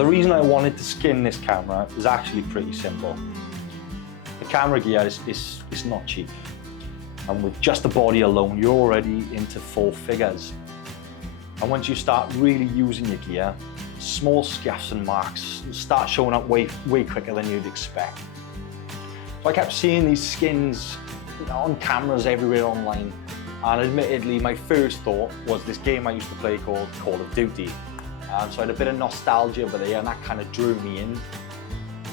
So the reason I wanted to skin this camera is actually pretty simple. The camera gear is not cheap. And with just the body alone, you're already into 4 figures. And once you start really using your gear, small scuffs and marks start showing up way quicker than you'd expect. So I kept seeing these skins on cameras everywhere online. And admittedly, my first thought was this game I used to play called Call of Duty. So I had a bit of nostalgia over there, and that kind of drew me in.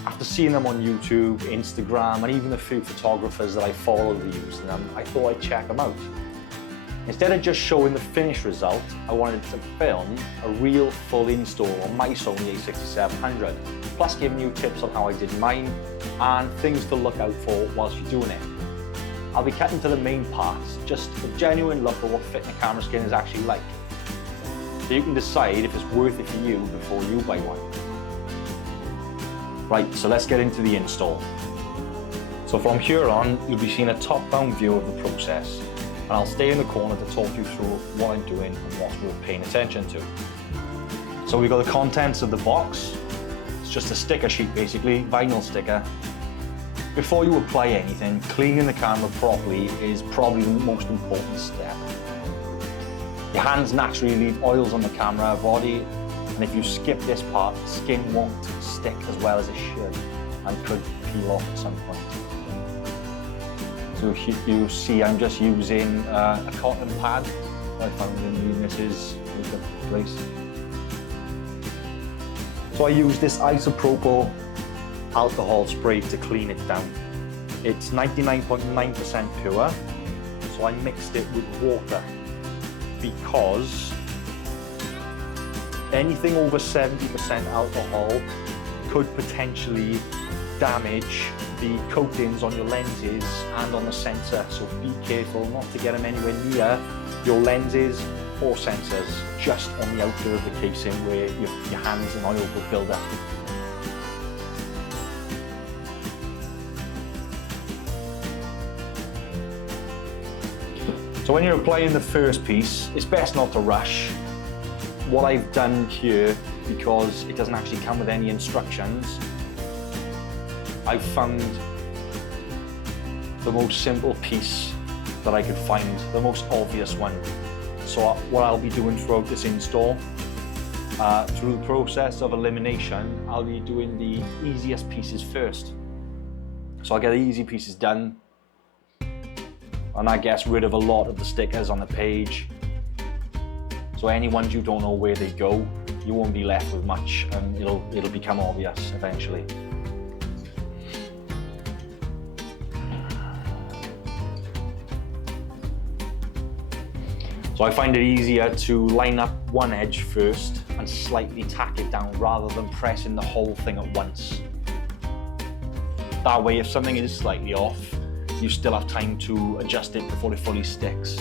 After seeing them on YouTube, Instagram, and even a few photographers that I follow using them, I thought I'd check them out. Instead of just showing the finished result, I wanted to film a real full install on my Sony a6700, plus giving you tips on how I did mine and things to look out for whilst you're doing it. I'll be cutting to the main parts, just a genuine look at what fitting a camera skin is actually like. So you can decide if it's worth it for you before you buy one. Right, so let's get into the install. So from here on, you'll be seeing a top-down view of the process, and I'll stay in the corner to talk you through what I'm doing and what's worth paying attention to. So we've got the contents of the box. It's just a sticker sheet basically, vinyl sticker. Before you apply anything, cleaning the camera properly is probably the most important step. Your hands naturally leave oils on the camera body, and if you skip this part, the skin won't stick as well as it should and could peel off at some point. So you see I'm just using a cotton pad I found in the Mrs. makeup place. So I use this isopropyl alcohol spray to clean it down. It's 99.9% pure, so I mixed it with water because anything over 70% alcohol could potentially damage the coatings on your lenses and on the sensor, so be careful not to get them anywhere near your lenses or sensors, just on the outer of the casing where your hands and oil will build up. So when you're applying the first piece, it's best not to rush. What I've done here, because it doesn't actually come with any instructions, I've found the most simple piece that I could find, the most obvious one. So what I'll be doing throughout this install, through the process of elimination, I'll be doing the easiest pieces first. So I'll get the easy pieces done, and that gets rid of a lot of the stickers on the page. So any ones you don't know where they go, you won't be left with much, and it'll become obvious eventually. So I find it easier to line up one edge first and slightly tack it down rather than pressing the whole thing at once. That way, if something is slightly off, you still have time to adjust it before it fully sticks.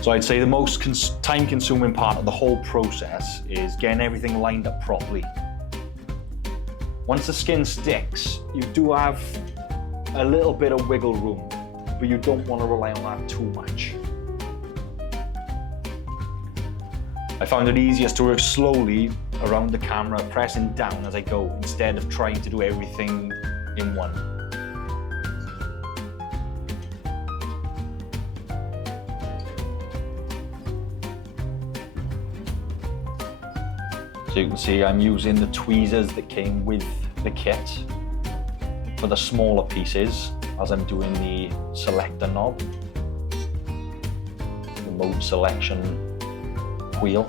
So I'd say the most time-consuming part of the whole process is getting everything lined up properly. Once the skin sticks, you do have a little bit of wiggle room, but you don't want to rely on that too much. I found it easiest to work slowly around the camera, pressing down as I go, instead of trying to do everything in one. So you can see I'm using the tweezers that came with the kit for the smaller pieces as I'm doing the selector knob, the mode selection wheel.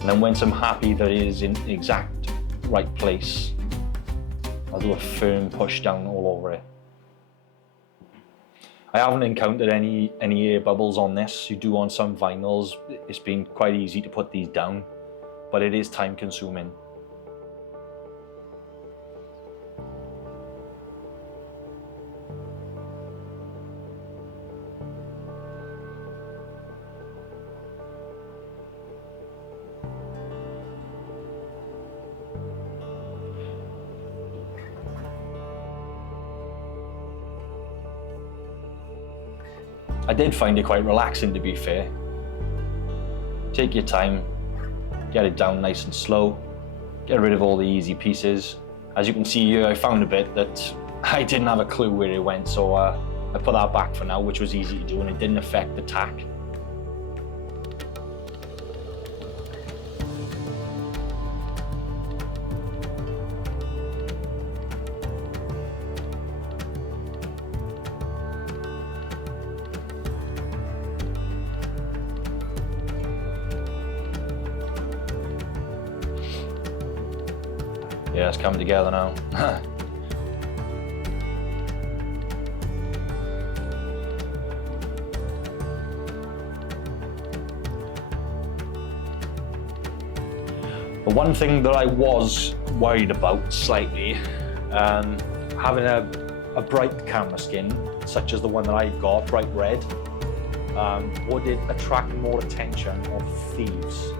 And then once I'm happy that it is in the exact right place, I'll do a firm push down all over it. I haven't encountered any air bubbles on this. You do on some vinyls. It's been quite easy to put these down, but it is time consuming. I did find it quite relaxing, to be fair. Take your time, get it down nice and slow, get rid of all the easy pieces. As you can see here, I found a bit that I didn't have a clue where it went, so I put that back for now, which was easy to do, and it didn't affect the tack. Yeah, it's coming together now. The one thing that I was worried about slightly, having a bright camera skin, such as the one that I've got, bright red, would it attract more attention of thieves?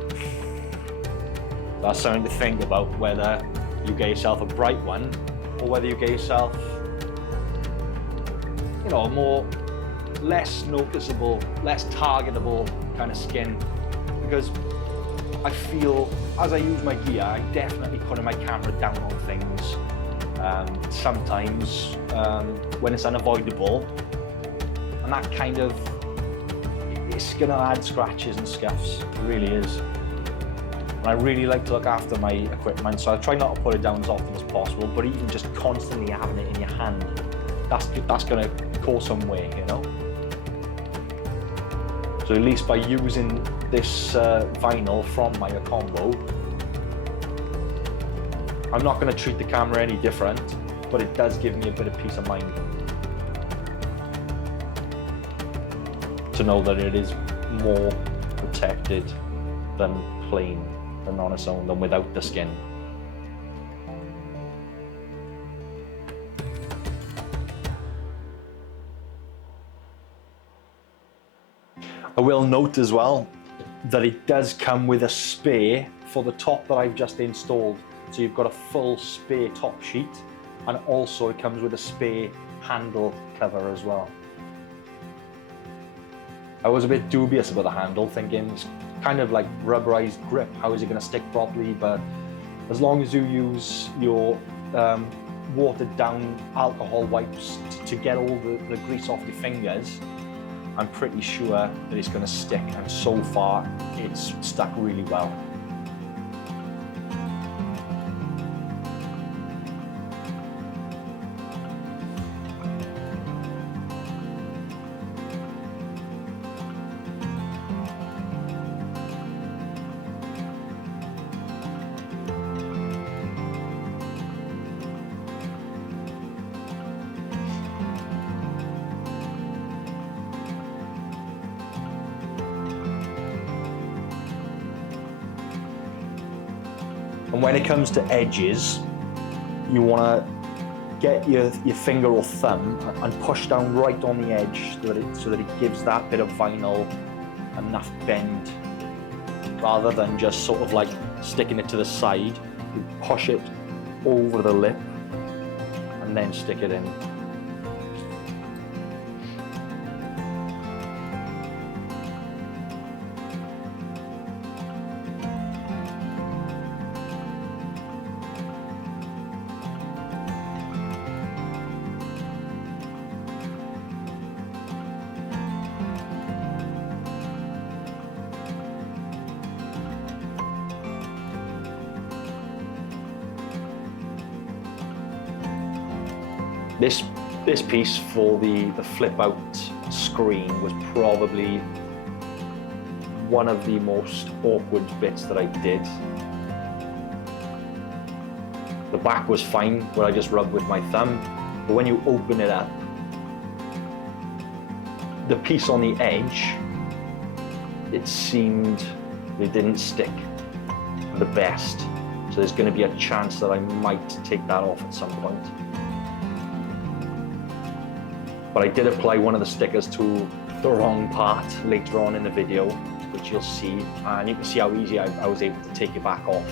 That's something to think about, whether you get yourself a bright one, or whether you get yourself, you know, a more, less noticeable, less targetable kind of skin. Because I feel, as I use my gear, I'm definitely putting my camera down on things. Sometimes, when it's unavoidable, and that kind of, it's gonna add scratches and scuffs, it really is. And I really like to look after my equipment, so I try not to put it down as often as possible, but even just constantly having it in your hand, that's gonna cause some wear, you know? So at least by using this vinyl from Mayacombo, I'm not gonna treat the camera any different, but it does give me a bit of peace of mind to know that it is more protected than plain, than on its own, than without the skin. I will note as well that it does come with a spare for the top that I've just installed. So you've got a full spare top sheet, and also it comes with a spare handle cover as well. I was a bit dubious about the handle, thinking it's kind of like rubberized grip, how is it going to stick properly? But as long as you use your watered down alcohol wipes to get all the grease off your fingers, I'm pretty sure that it's going to stick, and so far it's stuck really well. And when it comes to edges, you want to get your finger or thumb and push down right on the edge so that it gives that bit of vinyl enough bend, rather than just sort of like sticking it to the side. You push it over the lip and then stick it in. This piece for the flip out screen was probably one of the most awkward bits that I did. The back was fine, where I just rubbed with my thumb, but when you open it up, the piece on the edge, it seemed it didn't stick the best. So there's going to be a chance that I might take that off at some point. But I did apply one of the stickers to the wrong part later on in the video, which you'll see, and you can see how easy I was able to take it back off.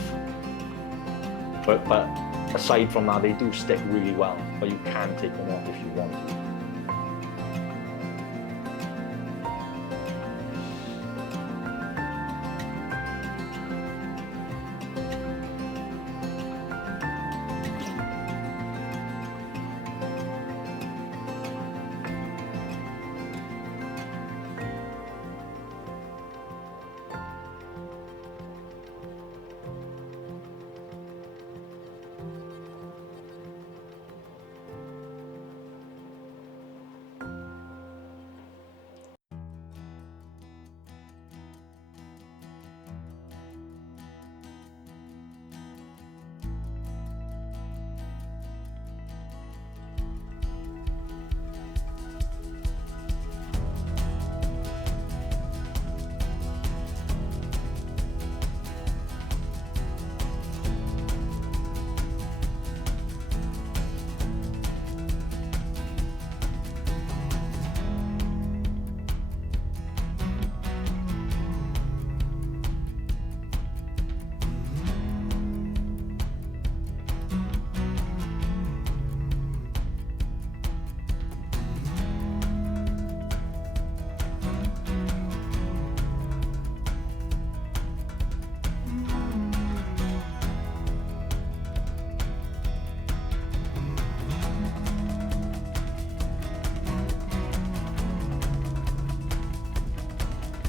But aside from that, they do stick really well, but you can take them off if you want.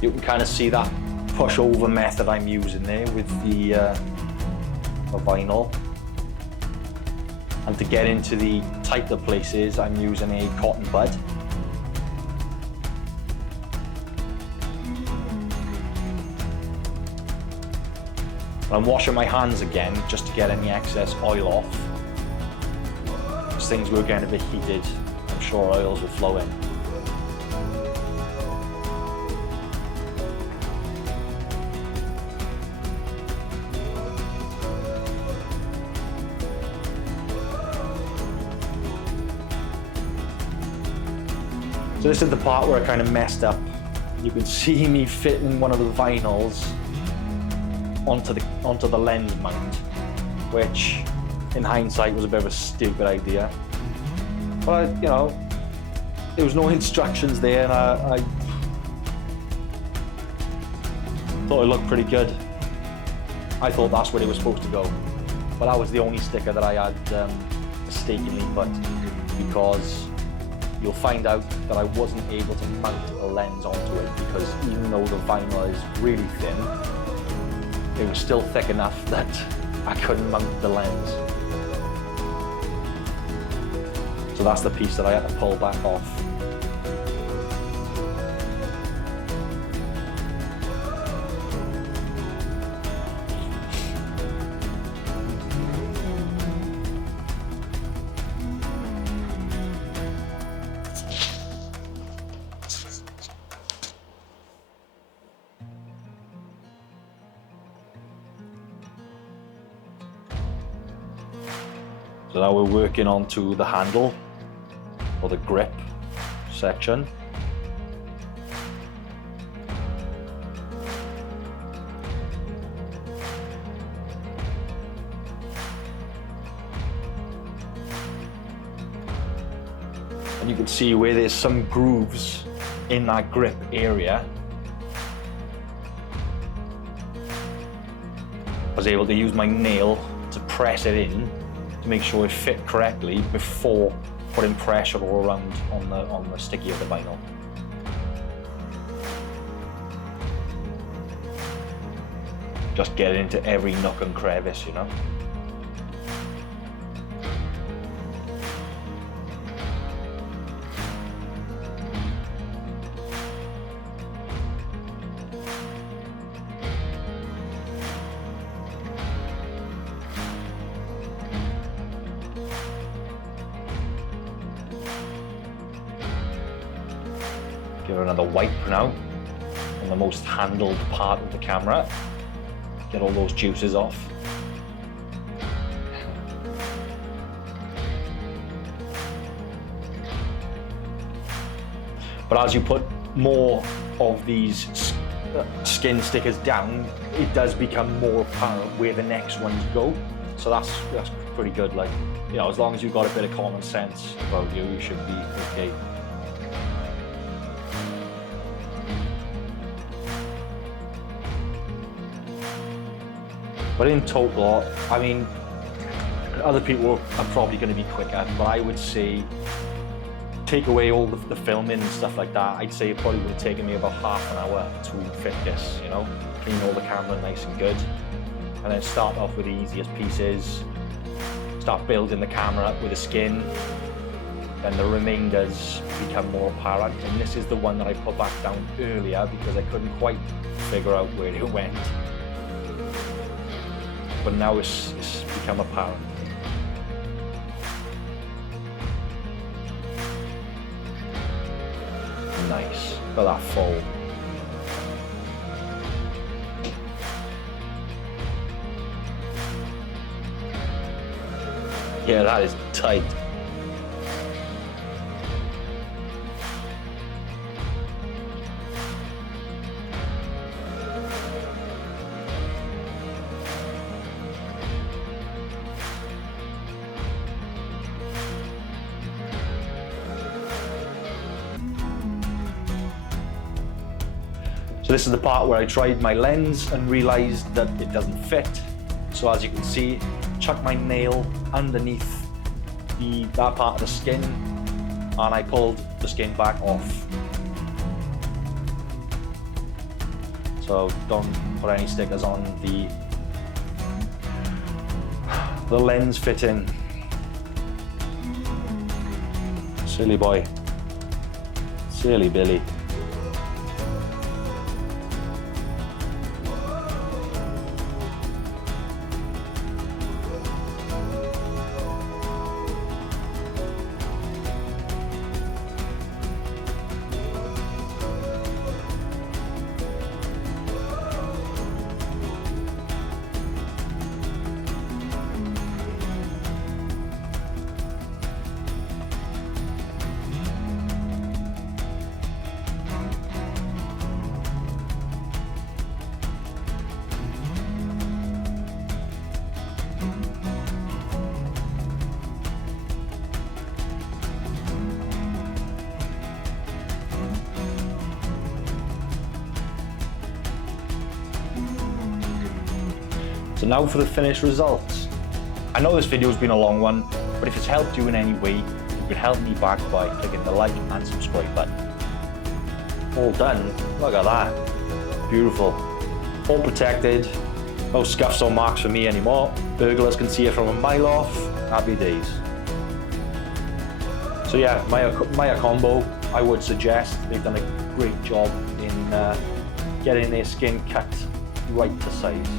You can kind of see that push-over method I'm using there with the vinyl. And to get into the tighter places, I'm using a cotton bud. I'm washing my hands again just to get any excess oil off. As things were getting a bit heated, I'm sure oils were flowing. So this is the part where I kind of messed up. You can see me fitting one of the vinyls onto the lens mount, which in hindsight was a bit of a stupid idea. But you know, there was no instructions there, and I thought it looked pretty good. I thought that's where it was supposed to go, but that was the only sticker that I had mistakenly put, because you'll find out that I wasn't able to mount a lens onto it, because even though the vinyl is really thin, it was still thick enough that I couldn't mount the lens. So that's the piece that I had to pull back off. So now we're working onto the handle, or the grip section. And you can see where there's some grooves in that grip area. I was able to use my nail to press it in to make sure it fit correctly before putting pressure all around on the sticky of the vinyl. Just get it into every nook and crevice, you know. Give it another wipe now on the most handled part of the camera. Get all those juices off. But as you put more of these skin stickers down, it does become more apparent where the next ones go. So that's pretty good. Like, you know, as long as you've got a bit of common sense about you, you should be okay. But in total, I mean, other people are probably going to be quicker, but I would say take away all the filming and stuff like that. I'd say it probably would have taken me about half an hour to fit this, you know, clean all the camera nice and good, and then start off with the easiest pieces, start building the camera up with the skin, and the remainders become more apparent. And this is the one that I put back down earlier because I couldn't quite figure out where it went. But now it's become apparent. Nice, got that fold. Yeah, that is tight. So this is the part where I tried my lens and realized that it doesn't fit. So as you can see, chuck my nail underneath that part of the skin, and I pulled the skin back off. So don't put any stickers on the lens fitting. Silly boy. Silly Billy. So now for the finished results. I know this video's been a long one, but if it's helped you in any way, you can help me back by clicking the like and subscribe button. All done, look at that. Beautiful. All protected, no scuffs or marks for me anymore. Burglars can see it from a mile off, happy days. So yeah, Mayacombo, I would suggest. They've done a great job in getting their skin cut right to size.